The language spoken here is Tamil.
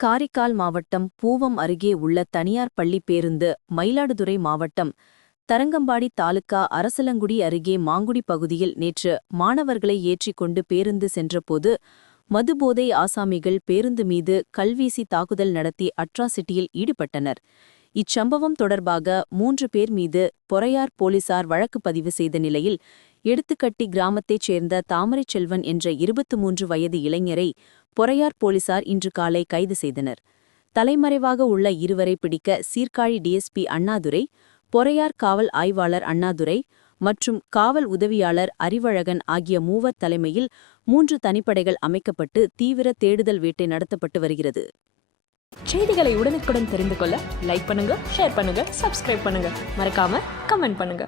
காரைக்கால் மாவட்டம் பூவம் அருகே உள்ள தனியார் பள்ளி பேருந்து மயிலாடுதுறை மாவட்டம் தரங்கம்பாடி தாலுகா அரசலங்குடி அருகே மாங்குடி பகுதியில் நேற்று மாணவர்களை ஏற்றிக் கொண்டு பேருந்து சென்றபோது மதுபோதை ஆசாமிகள் பேருந்து மீது கல்வீசி தாக்குதல் நடத்தி அட்ராசிட்டியில் ஈடுபட்டனர். இச்சம்பவம் தொடர்பாக மூன்று பேர் மீது பொறையார் போலீசார் வழக்கு பதிவு செய்த நிலையில் எடுத்துக்கட்டி கிராமத்தைச் சேர்ந்த தாமரைச் செல்வன் என்ற இருபத்து மூன்று வயது இளைஞரை பொறையார் போலீசார் இன்று காலை கைது செய்தனர். தலைமறைவாக உள்ள இருவரை பிடிக்க சீர்காழி டிஎஸ்பி அண்ணாதுரை பொறையார் காவல் ஆய்வாளர் அண்ணாதுரை மற்றும் காவல் உதவியாளர் அறிவழகன் ஆகிய மூவர் தலைமையில் மூன்று தனிப்படைகள் அமைக்கப்பட்டு தீவிர தேடுதல் வேட்டை நடத்தப்பட்டு வருகிறது. செய்திகளை உடனுக்குடன் தெரிந்து கொள்ள லைக் பண்ணுங்க ஷேர் பண்ணுங்க சப்ஸ்கிரைப் பண்ணுங்க. மறக்காம கமெண்ட் பண்ணுங்க.